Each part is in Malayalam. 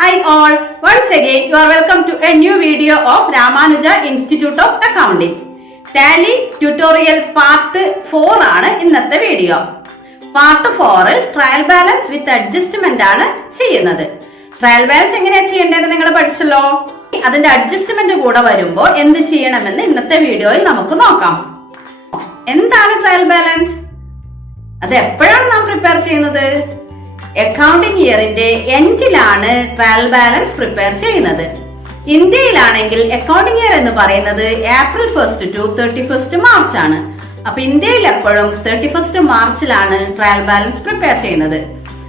Hi all, once again you are welcome to a new video of Ramanuja Institute of Accounting. Tally tutorial part 4 ആണ് ഇന്നത്തെ വീഡിയോ. പാർട്ട് 4ൽ ട്രയൽ ബാലൻസ് വിത്ത് അഡ്ജസ്റ്റ്മെന്റ് ആണ് ചെയ്യുന്നത്. ട്രയൽ ബാലൻസ് എങ്ങനെയാണ് ചെയ്യേണ്ടതെന്ന് നിങ്ങൾ പഠിച്ചല്ലോ. അതിന്റെ അഡ്ജസ്റ്റ്മെന്റ് കൂടെ വരുമ്പോൾ എന്ത് ചെയ്യണമെന്ന് ഇന്നത്തെ വീഡിയോയിൽ നമുക്ക് നോക്കാം. എന്താണ് ട്രയൽ ബാലൻസ്? അത് എപ്പോഴാണ് നാം പ്രിപ്പയർ ചെയ്യുന്നത്? അക്കൗണ്ടിംഗ് ഇയറിന്റെ എൻഡിലാണ് ട്രയൽ ബാലൻസ് പ്രിപ്പയർ ചെയ്യുന്നത്. ഇന്ത്യയിലാണെങ്കിൽ അക്കൗണ്ടിംഗ് ഇയർ എന്ന് പറയുന്നത് ഏപ്രിൽ 1 ടു 31 മാർച്ച് ആണ്. അപ്പൊ ഇന്ത്യയിൽ എപ്പോഴും 31 മാർച്ചിലാണ് ട്രയൽ ബാലൻസ് പ്രിപ്പയർ ചെയ്യുന്നത്.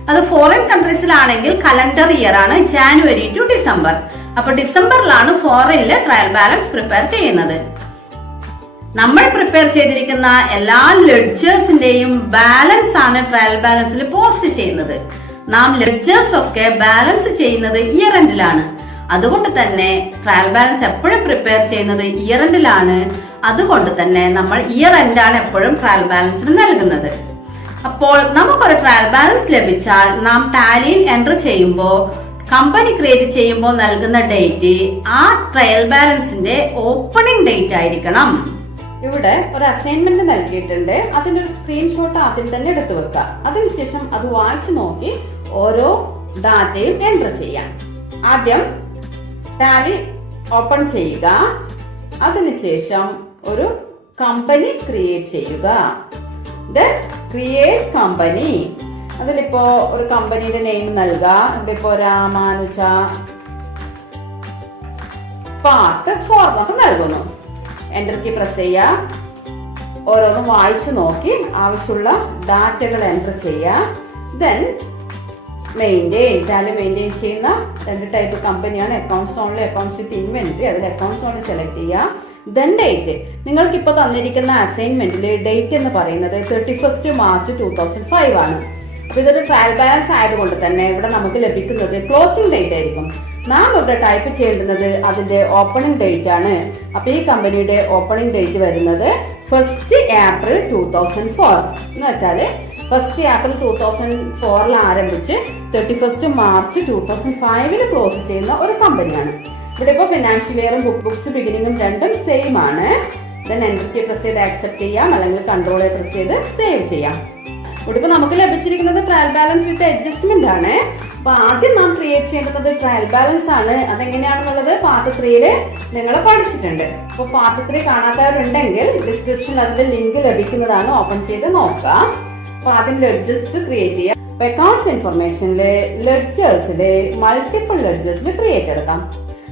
അത് ഫോറിൻ കൺട്രീസിലാണെങ്കിൽ കലണ്ടർ ഇയർ ആണ് ജാനുവരി ടു ഡിസംബർ. അപ്പൊ ഡിസംബറിലാണ് ഫോറിനില് ട്രയൽ ബാലൻസ് പ്രിപ്പയർ ചെയ്യുന്നത്. നമ്മൾ പ്രിപ്പയർ ചെയ്തിരിക്കുന്ന എല്ലാ ലെഡ്ജേഴ്സിന്റെയും ബാലൻസ് ആണ് ട്രയൽ ബാലൻസിൽ പോസ്റ്റ് ചെയ്യുന്നത്. നാം ലെഡ്ജേഴ്സ് ഒക്കെ ബാലൻസ് ചെയ്യുന്നത് ഇയർ എൻഡിലാണ്. അതുകൊണ്ട് തന്നെ ട്രയൽ ബാലൻസ് എപ്പോഴും പ്രിപ്പയർ ചെയ്യുന്നത് ഇയർ എൻഡിലാണ്. അതുകൊണ്ട് തന്നെ നമ്മൾ ഇയർ എൻഡാണ് എപ്പോഴും ട്രയൽ ബാലൻസിന് നൽകുന്നത്. അപ്പോൾ നമുക്കൊരു ട്രയൽ ബാലൻസ് ലഭിച്ചാൽ നാം ടാലിയിൽ എൻറ്റർ ചെയ്യുമ്പോൾ കമ്പനി ക്രിയേറ്റ് ചെയ്യുമ്പോൾ നൽകുന്ന ഡേറ്റ് ആ ട്രയൽ ബാലൻസിന്റെ ഓപ്പണിംഗ് ഡേറ്റ് ആയിരിക്കണം. ഇവിടെ ഒരു അസൈൻമെന്റ് നൽകിയിട്ടുണ്ട്. അതിന്റെ ഒരു സ്ക്രീൻഷോട്ട് ആദ്യം തന്നെ എടുത്തു വെക്കുക. അതിനുശേഷം അത് വായിച്ചു നോക്കി ഓരോ ഡാറ്റയും എൻറ്റർ ചെയ്യാം. ആദ്യം ടാലി ഓപ്പൺ ചെയ്യുക. അതിനുശേഷം ഒരു കമ്പനി ക്രിയേറ്റ് ചെയ്യുക. Then create company. അതിലിപ്പോ ഒരു കമ്പനിയുടെ നെയിം നൽകുക. ഇവിടെ ഇപ്പോ രാമാനുജ പാർട്ട് 4 നമുക്ക് നൽകുന്നു. എൻ്റർ കീ പ്രസ് ചെയ്യുക. ഓരോന്നും വായിച്ചു നോക്കി ആവശ്യമുള്ള ഡാറ്റകൾ എൻ്റർ ചെയ്യുക. ദെൻ ടാലി മെയിൻറ്റെയിൻ ചെയ്യുന്ന 2 ടൈപ്പ് കമ്പനിയാണ് അക്കൗണ്ട്സ് ഓൺലി, അക്കൗണ്ട്സ് വിത്ത് ഇൻവെന്ററി. അതിൽ അക്കൗണ്ട്സ് ഓൺലി സെലക്ട് ചെയ്യുക. Then date. നിങ്ങൾക്ക് ഇപ്പോൾ തന്നിരിക്കുന്ന അസൈൻമെന്റിൽ ഡേറ്റ് എന്ന് പറയുന്നത് 31 മാർച്ച് 2005 ആണ്. അപ്പോൾ ഇതൊരു ട്രയൽ ബാലൻസ് ആയതുകൊണ്ട് തന്നെ ഇവിടെ നമുക്ക് ലഭിക്കുന്നത് ക്ലോസിംഗ് ഡേറ്റ് ആയിരിക്കും. നാം ഇവിടെ ടൈപ്പ് ചെയ്യേണ്ടുന്നത് അതിന്റെ ഓപ്പണിംഗ് ഡേറ്റ് ആണ്. അപ്പൊ ഈ കമ്പനിയുടെ ഓപ്പണിംഗ് ഡേറ്റ് വരുന്നത് 1 ഏപ്രിൽ 2004 എന്ന് വെച്ചാല് 1 ഏപ്രിൽ 2004 ആരംഭിച്ച് 31 മാർച്ച് 2005 ക്ലോസ് ചെയ്യുന്ന ഒരു കമ്പനിയാണ്. ഇവിടെ ഇപ്പോൾ ഫിനാൻഷ്യൽ ഇയറും ബുക്സ് ബിഗിനിങ്ങും രണ്ടും സെയിം ആണ്. ദെൻ എൻ്റർ കീ പ്രസ് ചെയ്ത് ആക്സെപ്റ്റ് ചെയ്യാം, അല്ലെങ്കിൽ കൺട്രോൾ പ്രസ് ചെയ്ത് സേവ് ചെയ്യാം. ഇവിടെ ഇപ്പോൾ നമുക്ക് ലഭിച്ചിരിക്കുന്നത് ട്രയൽ ബാലൻസ് വിത്ത് അഡ്ജസ്റ്റ്മെന്റ് ആണ്. അപ്പൊ ആദ്യം നാം ക്രിയേറ്റ് ചെയ്യേണ്ടത് ട്രയൽ ബാലൻസ് ആണ്. അതെങ്ങനെയാണെന്നുള്ളത് പാർട്ട് 3 നിങ്ങൾ പഠിച്ചിട്ടുണ്ട്. അപ്പൊ പാർട്ട് 3 കാണാത്തവരുണ്ടെങ്കിൽ ഡിസ്ക്രിപ്ഷനിൽ അതിന്റെ ലിങ്ക് ലഭിക്കുന്നതാണ്. ഓപ്പൺ ചെയ്ത് നോക്കാം. അപ്പൊ ആദ്യം ലെഡ്ജേഴ്സ് ക്രിയേറ്റ് ചെയ്യാം. അപ്പൊ അക്കൗണ്ട്സ് ഇൻഫർമേഷനില് ലെഡ്ജേഴ്സില് മൾട്ടിപ്പിൾ ലെഡ്ജേഴ്സിൽ ക്രിയേറ്റ് എടുക്കാം.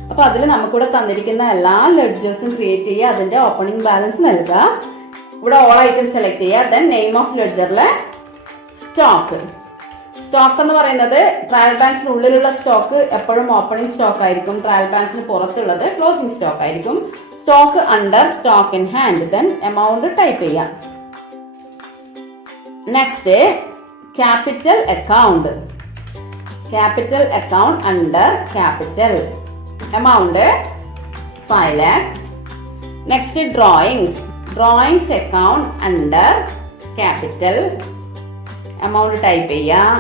അപ്പൊ അതിൽ നമുക്കിവിടെ തന്നിരിക്കുന്ന എല്ലാ ലെഡ്ജേഴ്സും ക്രിയേറ്റ് ചെയ്യുക. അതിന്റെ ഓപ്പണിംഗ് ബാലൻസ് നൽകുക. ഇവിടെ ഓൾ ഐറ്റം സെലക്ട് ചെയ്യുക. ദെൻ നെയിം ഓഫ് ലെഡ്ജറിലെ സ്റ്റോക്ക് എന്ന് പറയുന്നത് ട്രയൽ ബാലൻസിനുള്ളിലുള്ള സ്റ്റോക്ക് എപ്പോഴും ഓപ്പണിംഗ് സ്റ്റോക്ക് ആയിരിക്കും. ട്രയൽ ബാലൻസിന് പുറത്തുള്ളത് ക്ലോസിംഗ് സ്റ്റോക്ക് ആയിരിക്കും. Stock under stock in hand. Then amount type ചെയ്യാം. Next capital account under capital amount 5 lakh. Next drawings account under capital amount type ചെയ്യാം.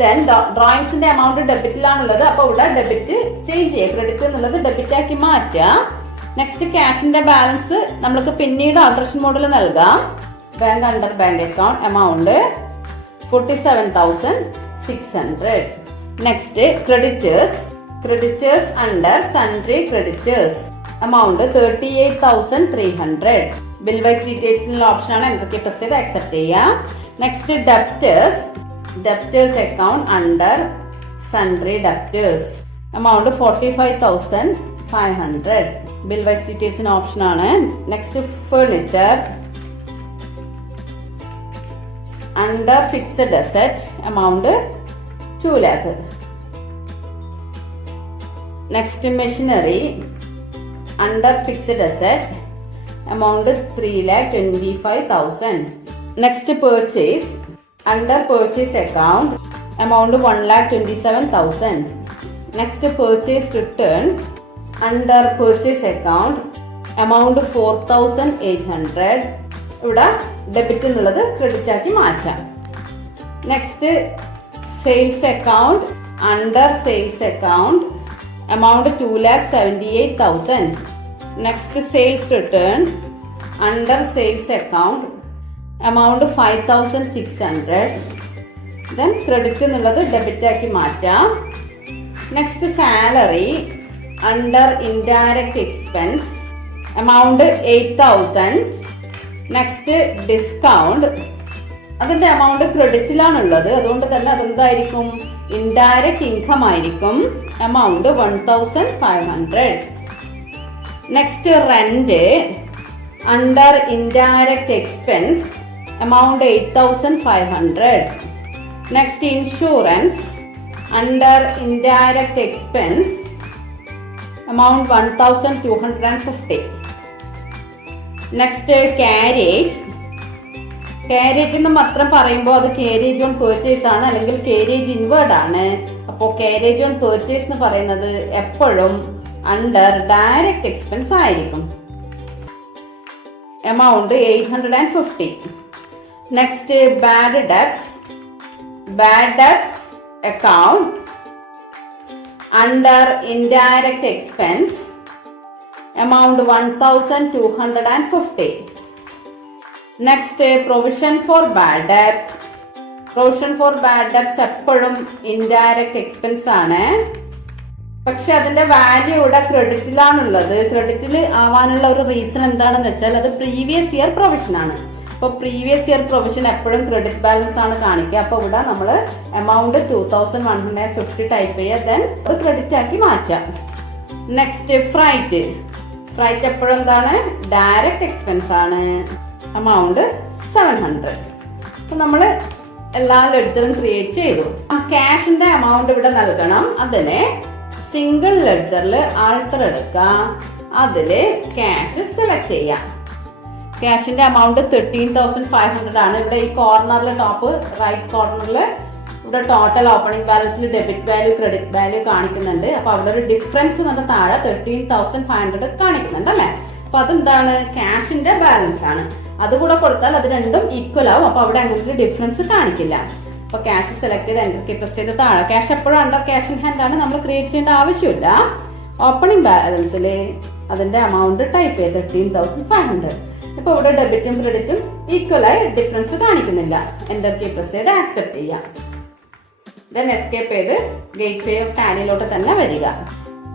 ദെൻ ഡ്രോയിങ്സിന്റെ എമൗണ്ട് ഡെബിറ്റിലാണുള്ളത്. അപ്പോൾ ഇവിടെ ഡെബിറ്റ് ചേഞ്ച് ചെയ്യുക. ക്രെഡിറ്റ് എന്നുള്ളത് ഡെബിറ്റ് ആക്കി മാറ്റുക. നെക്സ്റ്റ് ക്യാഷിന്റെ ബാലൻസ് നമ്മൾക്ക് പിന്നീട് ഓൾട്രേഷൻ മോഡിൽ നൽകാം. Bank under bank account amount 47,600. Next creditors under sundry creditors amount 38,300. Bill wise ഡീറ്റെയിൽസിനുള്ള ഓപ്ഷനാണ്. എൻ്റർ കീ പ്രസ് ചെയ്ത് ആക്സെപ്റ്റ് ചെയ്യാം. Next debtors account under sundry debtors amount 45,500. Bill wise ഡീറ്റെയിൽസിന് ഓപ്ഷനാണ്. Next furniture under fixed asset amount 2 lakh. Next machinery under fixed asset amount 3,25,000. Next purchase under purchase account amount 1,27,000. Next purchase return under purchase account amount 4,800. ഇവിടെ ഡെബിറ്റ് എന്നുള്ളത് ക്രെഡിറ്റ് ആക്കി മാറ്റാം. Next sales account under sales account amount 2,78,000. Next sales return under sales account amount 5,600. Then credit എന്നുള്ളത് ഡെബിറ്റ് ആക്കി മാറ്റാം. Next salary under indirect expense amount 8,000. Next discount, അതിന്റെ എമൗണ്ട് ക്രെഡിറ്റിലാണുള്ളത്, അതുകൊണ്ട് തന്നെ അതെന്തായിരിക്കും, ഇൻഡയറക്റ്റ് ഇൻകം ആയിരിക്കും. Amount 1,500. Next rent under indirect expense amount 8,500. Next insurance under indirect expense amount 1,250. Next carriage എന്ന് മാത്രം പറയുമ്പോൾ അത് കാരേജ് ഓൺ പെർച്ചേസ് ആണ്, അല്ലെങ്കിൽ കാരേജ് ഇൻവേർഡ് ആണ്. അപ്പോൾ കാരേജ് ഓൺ പെർച്ചേസ് എന്ന് പറയുന്നത് എപ്പോഴും അണ്ടർ ഡയറക്റ്റ് എക്സ്പെൻസ് ആയിരിക്കും. Amount 850. Next bad debts account under indirect expense amount 1,250. Next provision for bad debts എപ്പോഴും ഇൻഡയറക്റ്റ് എക്സ്പെൻസ് ആണ്, പക്ഷെ അതിന്റെ വാല്യൂ ഇവിടെ ക്രെഡിറ്റിലാണുള്ളത്. ക്രെഡിറ്റിൽ ആവാനുള്ള ഒരു റീസൺ എന്താണെന്ന് വെച്ചാൽ അത് പ്രീവിയസ് ഇയർ പ്രൊവിഷൻ ആണ്. അപ്പോൾ പ്രീവിയസ് ഇയർ പ്രൊവിഷൻ എപ്പോഴും ക്രെഡിറ്റ് ബാലൻസ് ആണ് കാണിക്കുക. അപ്പോൾ ഇവിടെ നമ്മൾ എമൗണ്ട് 2,150 ടൈപ്പ് ചെയ്യുക, ദെൻ അത് ക്രെഡിറ്റ് ആക്കി മാറ്റാം. നെക്സ്റ്റ് ഫ്രൈറ്റ് എപ്പോഴും എന്താണ്, ഡയറക്റ്റ് എക്സ്പെൻസ് ആണ്. എമൗണ്ട് 700. അപ്പൊ നമ്മൾ എല്ലാ ലെഡ്ജറും ക്രിയേറ്റ് ചെയ്തു. ക്യാഷിന്റെ എമൗണ്ട് ഇവിടെ നൽകണം. അതിന് സിംഗിൾ ലെഡ്ജറിൽ ആൾട്ടർ എടുക്കുക, അതില് ക്യാഷ് സെലക്ട് ചെയ്യാം. ക്യാഷിന്റെ എമൗണ്ട് 13,500 ആണ്. ഇവിടെ ഈ കോർണറിൽ ടോപ്പ് റൈറ്റ് കോർണറിൽ ഇവിടെ ടോട്ടൽ ഓപ്പണിംഗ് ബാലൻസിൽ ഡെബിറ്റ് വാല്യൂ ക്രെഡിറ്റ് വാല്യൂ കാണിക്കുന്നുണ്ട്. അപ്പൊ അവിടെ ഒരു ഡിഫറൻസ് നമ്മുടെ താഴെ 13,500 കാണിക്കുന്നുണ്ട് അല്ലെ. അപ്പൊ അതെന്താണ്, ക്യാഷിന്റെ ബാലൻസ് ആണ്. അതുകൂടെ കൊടുത്താൽ അത് രണ്ടും ഈക്വൽ ആവും. അപ്പൊ അവിടെ അങ്ങനെ ഒരു ഡിഫറൻസ് കാണിക്കില്ല. അപ്പൊ ക്യാഷ് സെലക്ട് ചെയ്ത് എൻ്റർ കീ പ്രസ് ചെയ്ത് താഴെ ക്യാഷ് എപ്പോഴും അണ്ടർ ക്യാഷ് ഇൻ ഹാൻഡ് ആണ്, നമ്മൾ ക്രിയേറ്റ് ചെയ്യേണ്ട ആവശ്യമില്ല. ഓപ്പണിംഗ് ബാലൻസിൽ അതിന്റെ എമൗണ്ട് ടൈപ്പ് ചെയ്ത് 13,500. ഇപ്പൊ ഇവിടെ ഡെബിറ്റും ക്രെഡിറ്റും ഈക്വൽ ആയി ഡിഫറൻസ് കാണിക്കുന്നില്ല. എൻ്റർ കീ പ്രസ് ചെയ്ത് ആക്സെപ്റ്റ് ചെയ്യാം. ദെൻ എസ്കേപ്പ് ചെയ്ത് ഗേറ്റ് വേ ഓഫ് ടാലിയിലോട്ട് തന്നെ വരിക.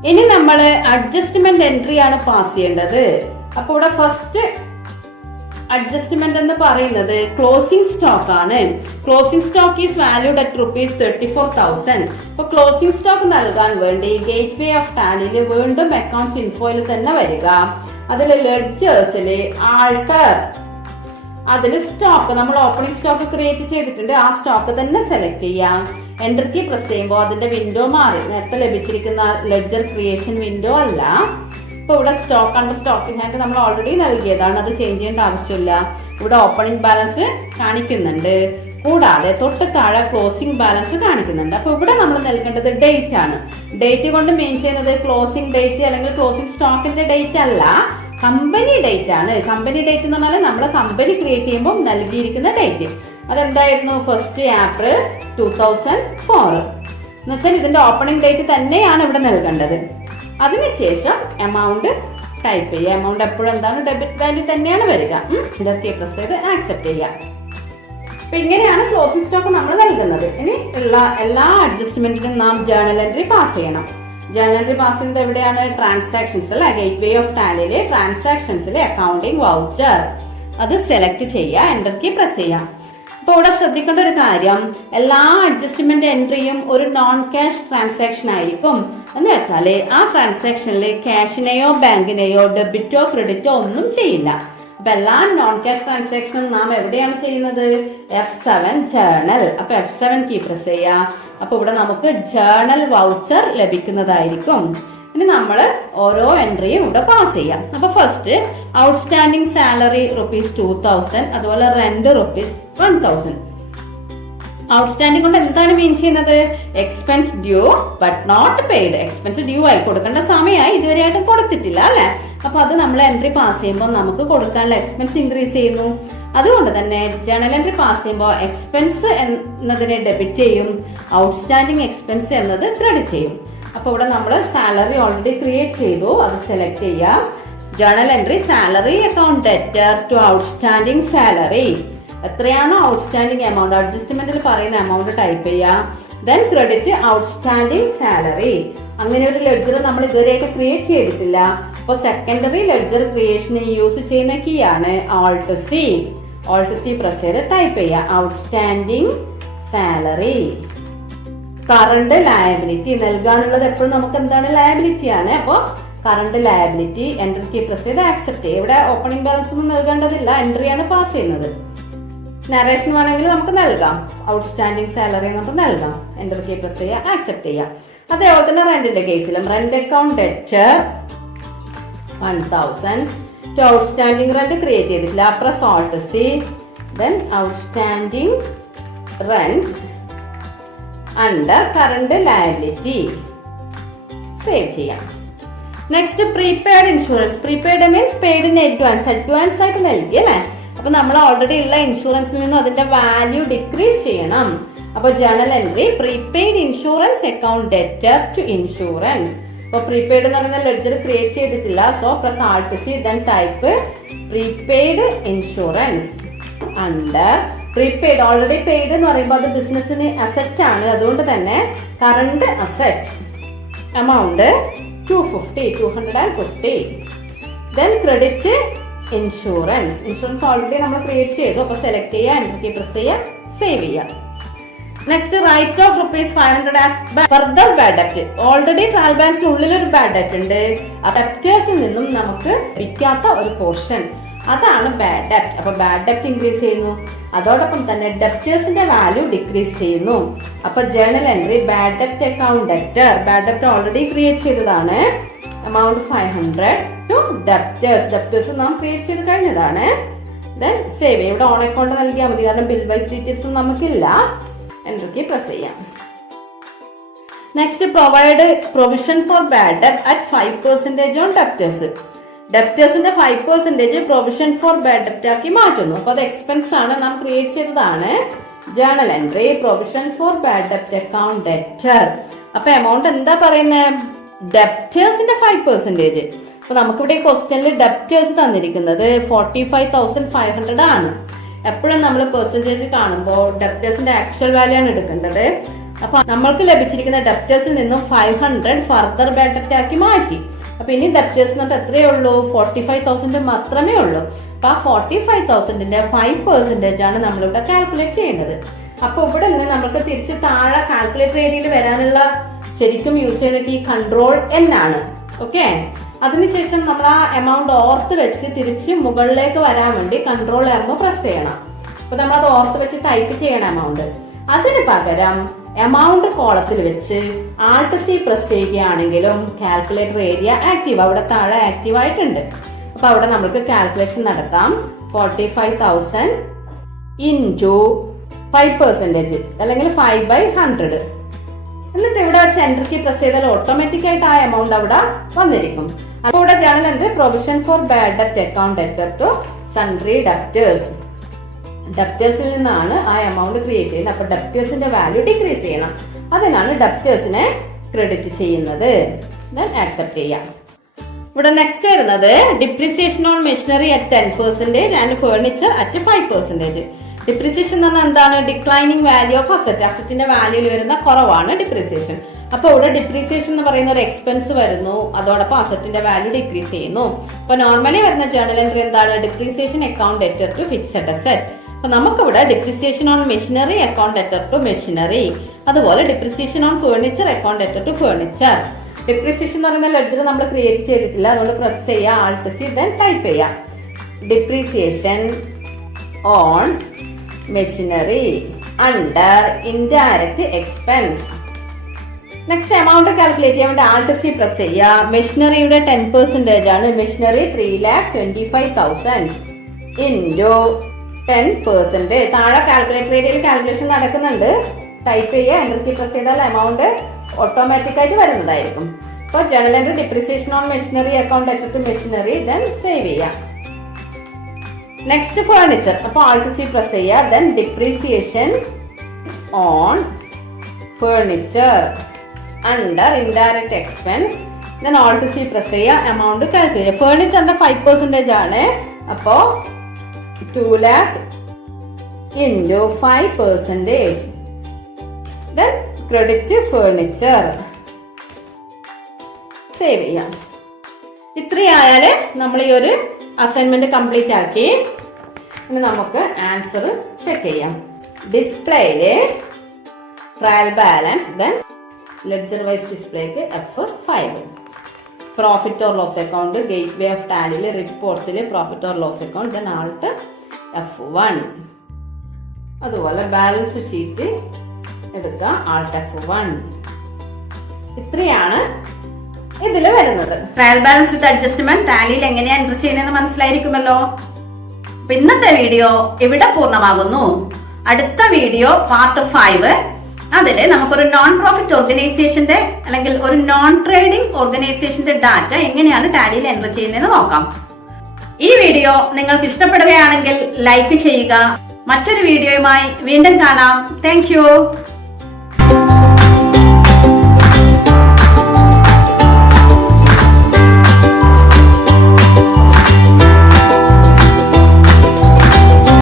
ഇനി നമ്മൾ അഡ്ജസ്റ്റ്മെന്റ് എൻട്രി ആണ് പാസ് ചെയ്യേണ്ടത്. അപ്പൊ ഇവിടെ ഫസ്റ്റ് അഡ്ജസ്റ്റ്മെന്റ് എന്ന് പറയുന്നത് ക്ലോസിംഗ് സ്റ്റോക്ക് ആണ്. Closing stock is valued at ₹34,000. ഇപ്പൊ ക്ലോസിംഗ് സ്റ്റോക്ക് നൽകാൻ വേണ്ടി ഗേറ്റ് വേ ഓഫ് ടാലിയിൽ വീണ്ടും അക്കൗണ്ട്സ് ഇൻഫോയിൽ തന്നെ വരിക. അതിൽ ലെഡ്ജേഴ്സിൽ ആൾട്ടർ, അതിൽ സ്റ്റോക്ക് നമ്മൾ ഓപ്പണിംഗ് സ്റ്റോക്ക് ക്രിയേറ്റ് ചെയ്തിട്ടുണ്ട്, ആ സ്റ്റോക്ക് തന്നെ സെലക്ട് ചെയ്യാം. എൻ്റർ കീ പ്രസ് ചെയ്യുമ്പോൾ അതിന്റെ വിൻഡോ മാറി. നേരത്തെ ലഭിച്ചിരിക്കുന്ന ലെഡ്ജർ ക്രിയേഷൻ വിൻഡോ അല്ല. ഇപ്പൊ ഇവിടെ stock under stock in hand നമ്മൾ ഓൾറെഡി നൽകിയതാണ്, അത് ചേഞ്ച് ചെയ്യേണ്ട ആവശ്യമില്ല. ഇവിടെ ഓപ്പണിംഗ് ബാലൻസ് കാണിക്കുന്നുണ്ട്, കൂടാതെ തൊട്ട് താഴെ ക്ലോസിംഗ് ബാലൻസ് കാണിക്കുന്നുണ്ട്. അപ്പൊ ഇവിടെ നമ്മൾ നൽകേണ്ടത് ഡേറ്റ് ആണ്. ഡേറ്റ് കൊണ്ട് മീൻ ചെയ്യുന്നത് ക്ലോസിംഗ് ഡേറ്റ് അല്ലെങ്കിൽ ക്ലോസിംഗ് സ്റ്റോക്കിന്റെ ഡേറ്റ് അല്ല, കമ്പനി ഡേറ്റ് ആണ്. കമ്പനി ഡേറ്റ് എന്ന് പറഞ്ഞാൽ നമ്മൾ കമ്പനി ക്രിയേറ്റ് ചെയ്യുമ്പോൾ നൽകിയിരിക്കുന്ന ഡേറ്റ്. അതെന്തായിരുന്നു, 1 ഏപ്രിൽ 2004 എന്ന് വെച്ചാൽ ഇതിന്റെ ഓപ്പണിംഗ് ഡേറ്റ് തന്നെയാണ് ഇവിടെ നൽകേണ്ടത്. അതിനുശേഷം എമൗണ്ട് ടൈപ്പ് ചെയ്യുക. എമൗണ്ട് എപ്പോഴും എന്താണ്, ഡെബിറ്റ് വാല്യൂ തന്നെയാണ് വരിക. ഇതൊക്കെ പ്രസ് ചെയ്ത് ആക്സെപ്റ്റ് ചെയ്യുക. അപ്പൊ ഇങ്ങനെയാണ് ക്ലോസിംഗ് സ്റ്റോക്ക് നമ്മൾ നൽകുന്നത്. ഇനി എല്ലാ അഡ്ജസ്റ്റ്മെന്റിനും നാം ജേർണൽ എൻട്രി പാസ് ചെയ്യണം. ജേർണൽ എൻട്രി പാസ് ചെയ്യുന്നത് എവിടെയാണ്, ട്രാൻസാക്ഷൻസ് അല്ലെ. ഗേറ്റ് വേ ഓഫ് ടാലിയിലെ ട്രാൻസാക്ഷൻസിലെ അക്കൗണ്ടിംഗ് വൗച്ചർ അത് സെലക്ട് ചെയ്യുക, എൻ്റർ കീ പ്രസ് ചെയ്യാം. അപ്പൊ ഇവിടെ ശ്രദ്ധിക്കേണ്ട ഒരു കാര്യം, എല്ലാ അഡ്ജസ്റ്റ്മെന്റ് എൻട്രിയും ഒരു നോൺ ക്യാഷ് ട്രാൻസാക്ഷൻ ആയിരിക്കും. എന്ന് വെച്ചാല് ആ ട്രാൻസാക്ഷനിൽ ക്യാഷിനെയോ ബാങ്കിനെയോ ഡെബിറ്റോ ക്രെഡിറ്റോ ഒന്നും ചെയ്യില്ല. അപ്പൊ എല്ലാ നോൺ ക്യാഷ് ട്രാൻസാക്ഷനും നാം എവിടെയാണ് ചെയ്യുന്നത്, F7 ജേർണൽ. അപ്പൊ F7 കീ പ്രസ് ചെയ്യാം. അപ്പൊ ഇവിടെ നമുക്ക് ജേർണൽ വൗച്ചർ ലഭിക്കുന്നതായിരിക്കും. ഇനി നമ്മൾ ഓരോ എൻട്രിയും ഇവിടെ പാസ് ചെയ്യാം. അപ്പൊ ഫസ്റ്റ് ഔട്ട്സ്റ്റാൻഡിംഗ് സാലറി ₹2,000, അതുപോലെ റെന്റ് ₹1,000. ഔട്ട്സ്റ്റാൻഡിംഗ് കൊണ്ട് എന്താണ് മീൻ ചെയ്യുന്നത്? Expense due but not paid. Expense due ആയി, കൊടുക്കേണ്ട സമയമായി, ഇതുവരെയായിട്ടും കൊടുത്തിട്ടില്ല അല്ലെ. അപ്പൊ അത് നമ്മൾ എൻട്രി പാസ് ചെയ്യുമ്പോൾ നമുക്ക് കൊടുക്കാനുള്ള എക്സ്പെൻസ് ഇൻക്രീസ് ചെയ്യുന്നു. അതുകൊണ്ട് തന്നെ ജേണൽ എൻട്രി പാസ് ചെയ്യുമ്പോൾ എക്സ്പെൻസ് എന്നതിനെ ഡെബിറ്റ് ചെയ്യും, ഔട്ട്സ്റ്റാൻഡിംഗ് എക്സ്പെൻസ് എന്നത് ക്രെഡിറ്റ് ചെയ്യും. അപ്പൊ ഇവിടെ നമ്മൾ സാലറി ഓൾറെഡി ക്രിയേറ്റ് ചെയ്തു, അത് സെലക്ട് ചെയ്യാം. Journal entry salary account debtor to outstanding salary. എത്രയാണോ ഔട്ട്സ്റ്റാൻഡിംഗ് എമൗണ്ട്, അഡ്ജസ്റ്റ്മെന്റിൽ പറയുന്ന എമൗണ്ട് ടൈപ്പ് ചെയ്യാം. Then credit outstanding salary. അങ്ങനെ ഒരു ലെഡ്ജർ നമ്മൾ ഇതുവരെയൊക്കെ ക്രിയേറ്റ് ചെയ്തിട്ടില്ല. അപ്പൊ സെക്കൻഡറി ലെഡ്ജർ ക്രിയേഷന് യൂസ് ചെയ്യുന്ന കീ ആണ് Alt C. Alt C press ചെയ്ത് ടൈപ്പ് ചെയ്യുക ഔട്ട്സ്റ്റാൻഡിംഗ് സാലറി. കറണ്ട് ലയബിലിറ്റി നൽകാനുള്ളത് എപ്പോഴും നമുക്ക് എന്താണ്? ലയബിലിറ്റി ആണ്. അപ്പോൾ current liability entry key press ചെയ്ത് ആക്സെപ്റ്റ് ചെയ്യുക. ഇവിടെ ഓപ്പണിംഗ് ബാലൻസ് ഒന്നും നൽകേണ്ടതില്ല, എൻട്രി ആണ് പാസ് ചെയ്യുന്നത്. നറേഷൻ വേണമെങ്കിൽ നമുക്ക് നൽകാം, ഔട്ട്സ്റ്റാൻഡിംഗ് സാലറി നമുക്ക് നൽകാം. എൻട്രി കീ പ്രസ് ചെയ്യുക, ആക്സെപ്റ്റ് ചെയ്യാം. അതേപോലെ തന്നെ റെന്റിന്റെ കേസിലും rent account debtor 1000 to outstanding rent create ചെയ്തിട്ടില്ല. Press Alt C, then outstanding rent under current liability save ചെയ്യാം. Next prepaid insurance. Prepaid means paid in advance, advance ആയിട്ട് നൽകി അല്ലെ. അപ്പൊ നമ്മൾ ഓൾറെഡി ഉള്ള ഇൻഷുറൻസിൽ നിന്നും അതിന്റെ വാല്യൂ ഡിക്രീസ് ചെയ്യണം. അപ്പൊ journal entry prepaid insurance account debtor to insurance. അപ്പൊ പ്രീപെയ്ഡ് എന്ന് പറയുന്ന ലെഡ്ജർ ക്രിയേറ്റ് ചെയ്തിട്ടില്ല. So press Alt C, then type prepaid insurance under prepaid. Already paid എന്ന് പറയുമ്പോൾ അത് ബിസിനസിന് അസറ്റ് ആണ്, അതുകൊണ്ട് തന്നെ current asset amount 250. Then credit insurance. Insurance already നമ്മൾ ക്രിയേറ്റ് ചെയ്തു. അപ്പൊ സെലക്ട് ചെയ്യുക, എൻട്രി കീ പ്രസ് ചെയ്യുക, സേവ് ചെയ്യുക. Next write off ₹500 as further bad ഡെപ്റ്റ്. ഓൾറെഡി ട്രയൽ ബാലൻസിനുള്ളിൽ ഒരു ബാഡ് ഡെപ്റ്റ് ഉണ്ട്. ആ ഡെപ്റ്റേഴ്സിൽ നിന്നും നമുക്ക് വിൽക്കാത്ത ഒരു പോർഷൻ, അതാണ് ബാഡ് ഡെപ്റ്റ്. അപ്പൊ ബാഡ് ഡെപ്റ്റ് ഇൻക്രീസ് ചെയ്യുന്നു, അതോടൊപ്പം തന്നെ ഡെപ്റ്റേഴ്സിന്റെ വാല്യൂ ഡിക്രീസ് ചെയ്യുന്നു. അപ്പൊ ജേണൽ എൻട്രി ബാഡ് ഡെപ്റ്റ് അക്കൗണ്ട് ഡെറ്റർ. ബാഡ് ഡെപ്റ്റ് ഓൾറെഡി ക്രിയേറ്റ് ചെയ്തതാണ്. Amount 500 to debtors. ഡെപ്റ്റേഴ്സ് നാം ക്രിയേറ്റ് ചെയ്ത് കഴിഞ്ഞതാണ്. Then save. ഇവിടെ ഓൺ അക്കൗണ്ട് നൽകിയാൽ മതി, കാരണം ബിൽ വൈസ് ഡീറ്റെയിൽസ് ഒന്നും നമുക്കില്ല. എൻട്രി കീ പ്രസ് ചെയ്യാം. Next provide provision for bad ഡെപ്റ്റ് അറ്റ് 5% ഓൺ ഡെപ്റ്റേഴ്സ്. ഡെപ്റ്റേഴ്സിന്റെ 5% പ്രൊവിഷൻ ഫോർ ബാഡ് ഡെപ്റ്റ് ആക്കി മാറ്റുന്നു. അപ്പൊ അത് എക്സ്പെൻസ് ആണ്, നാം ക്രിയേറ്റ് ചെയ്തതാണ്. Journal entry provision for bad ഡെപ്റ്റ് അക്കൗണ്ട് ഡെറ്റർ. അപ്പൊ എമൗണ്ട് എന്താ പറയുന്നത്? ഡെപ്റ്റേഴ്സിന്റെ 5%. അപ്പൊ നമുക്കിവിടെ ക്വസ്റ്റ്യനിൽ ഡെപ്റ്റേഴ്സ് തന്നിരിക്കുന്നത് 45,500 ആണ്. എപ്പോഴും നമ്മൾ പെർസെന്റേജ് കാണുമ്പോൾ ഡെപ്റ്റേഴ്സിന്റെ ആക്ച്വൽ വാല്യൂ ആണ് എടുക്കേണ്ടത്. അപ്പൊ നമ്മൾക്ക് ലഭിച്ചിരിക്കുന്ന ഡെപ്റ്റേഴ്സിൽ നിന്നും 500 ഫർദർ ബാഡ് ഡെപ്റ്റ് ആക്കി മാറ്റി. അപ്പൊ ഇനി ഡെപ്റ്റേഴ്സ് എന്നിട്ട് എത്രയേ ഉള്ളൂ? 45,000 മാത്രമേ ഉള്ളൂ. അപ്പൊ ആ 45,000ന്റെ 5% ആണ് നമ്മളിവിടെ കാൽക്കുലേറ്റ് ചെയ്യുന്നത്. അപ്പൊ ഇവിടെ നിന്ന് നമുക്ക് തിരിച്ച് താഴെ കാൽക്കുലേറ്റർ ഏരിയയിൽ വരാനുള്ള ശരിക്കും യൂസ് ചെയ്യുന്നത് ഈ കൺട്രോൾ N ആണ്. ഓക്കെ, അതിനുശേഷം നമ്മൾ ആ എമൗണ്ട് ഓർത്ത് വെച്ച് തിരിച്ച് മുകളിലേക്ക് വരാൻ വേണ്ടി കൺട്രോൾ M പ്രസ് ചെയ്യണം. അപ്പൊ നമ്മൾ അത് ഓർത്ത് വെച്ച് ടൈപ്പ് ചെയ്യണം എമൗണ്ട്. അതിന് പകരം എമൗണ്ട് കോളത്തിൽ വെച്ച് Alt C പ്രസ് ചെയ്യുകയാണെങ്കിലും കാൽക്കുലേറ്റർ ഏരിയ ആക്റ്റീവ്, അവിടെ താഴെ ആക്റ്റീവ് ആയിട്ടുണ്ട്. അപ്പൊ അവിടെ നമുക്ക് കാൽക്കുലേഷൻ നടത്താം. 45,000 ഇൻറ്റു 5% അല്ലെങ്കിൽ 5/100. എന്നിട്ട് ഇവിടെ വെച്ച് എൻട്രി കീ പ്രസ് ചെയ്താൽ ഓട്ടോമാറ്റിക് ആയിട്ട് ആ എമൗണ്ട് അവിടെ വന്നിരിക്കും. അപ്പോൾ ഇവിടെ journal entry provision for bad ഡെപ്റ്റ് account debtor to sundry debtors. ഡെപ്റ്റേഴ്സിൽ നിന്നാണ് ആ എമൗണ്ട് ക്രിയേറ്റ് ചെയ്യുന്നത്. അപ്പൊ ഡെപ്റ്റേഴ്സിന്റെ വാല്യൂ ഡിക്രീസ് ചെയ്യണം, അതിനാണ് ഡെപ്റ്റേഴ്സിനെ ക്രെഡിറ്റ് ചെയ്യുന്നത്. ദെൻ ആക്സെപ്റ്റ് ചെയ്യാം. ഇവിടെ നെക്സ്റ്റ് വരുന്നത് depreciation on machinery at 10% and furniture at 5%. Depreciation എന്ന് പറഞ്ഞാൽ എന്താണ്? Declining value of asset. അസറ്റിന്റെ വാല്യൂയിൽ വരുന്ന കുറവാണ് ഡിപ്രിസിയേഷൻ. അപ്പൊ ഇവിടെ ഡിപ്രിസിയേഷൻ എന്ന് പറയുന്ന ഒരു എക്സ്പെൻസ് വരുന്നു, അതോടൊപ്പം അസറ്റിന്റെ വാല്യൂ ഡിക്രീസ് ചെയ്യുന്നു. അപ്പൊ നോർമലി വരുന്ന ജേണൽ എൻട്രി എന്താണ്? Depreciation account debtor to fixed asset. അപ്പൊ നമുക്കിവിടെ depreciation on machinery account debtor to machinery, അതുപോലെ depreciation on furniture account debtor to furniture. Depreciation എന്ന് പറയുന്ന ലെഡ്ജർ നമ്മൾ ക്രിയേറ്റ് ചെയ്തിട്ടില്ല, അതുകൊണ്ട് പ്രസ് ചെയ്യുക, Alt C, then ടൈപ്പ് ചെയ്യുക depreciation on machinery under indirect expense. Next amount calculate ചെയ്യാൻ വേണ്ടി Alt C പ്രസ് ചെയ്യുക. മെഷീനറിയുടെ 10% ആണ്. Machinery 3,25,000 into 10%. താഴെ കാൽക്കുലേറ്റർ ഏരിയയിൽ കാൽക്കുലേഷൻ നടക്കുന്നുണ്ട്. ടൈപ്പ് ചെയ്യുക, എൻ്റർ കീ പ്രസ് ചെയ്താൽ എമൗണ്ട് ഓട്ടോമാറ്റിക്കായിട്ട് വരുന്നതായിരിക്കും. ഇപ്പോൾ journal entry depreciation on machinery account letter to machinery, then save ചെയ്യാം. Next furniture. അപ്പോൾ ആൾട്ട് സി പ്രസ് ചെയ്യുക, then depreciation on furniture under indirect expense, then Alt C press ചെയ്യുക, എമൗണ്ട് കാൽക്കുലേറ്റ് ചെയ്യുക. ഫർണിച്ചറിന്റെ 5% ആണ്. അപ്പോൾ 2 lakh into 5%. Then credit furniture. Save ചെയ്യാം. ഇത്രയായാല് നമ്മൾ ഈ ഒരു അസൈൻമെന്റ് കംപ്ലീറ്റ് ആക്കി. ഇനി നമുക്ക് ആൻസർ ചെക്ക് ചെയ്യാം. ഡിസ്പ്ലേയില് trial balance, then ledger wise ഡിസ്പ്ലേക്ക് F5. Profit or loss account gateway of ടാലിയിൽ റിപ്പോർട്ട്സിൽ profit or loss account, then alt F1. അതുപോലെ ബാലൻസ് ഷീറ്റ് എടുക്കുക, ആൾട്ട് F1. ഇത്രയാണ് ഇതിൽ വരുന്നത്. ട്രയൽ ബാലൻസ് വിത്ത് അഡ്ജസ്റ്റ്മെന്റ് ടാലിയിൽ എങ്ങനെയാണ് എൻട്രി ചെയ്യുന്നതെന്ന് മനസ്സിലായിരിക്കുമല്ലോ. അപ്പൊ ഇന്നത്തെ വീഡിയോ ഇവിടെ പൂർണ്ണമാകുന്നു. അടുത്ത വീഡിയോ പാർട്ട് 5. അതിൽ നമുക്കൊരു നോൺ പ്രോഫിറ്റ് ഓർഗനൈസേഷന്റെ അല്ലെങ്കിൽ ഒരു നോൺ ട്രേഡിംഗ് ഓർഗനൈസേഷന്റെ ഡാറ്റ എങ്ങനെയാണ് ടാലിയിൽ എൻട്രി ചെയ്യുന്നതെന്ന് നോക്കാം. ഈ വീഡിയോ നിങ്ങൾക്ക് ഇഷ്ടപ്പെടുകയാണെങ്കിൽ ലൈക്ക് ചെയ്യുക. മറ്റൊരു വീഡിയോയുമായി വീണ്ടും കാണാം. താങ്ക്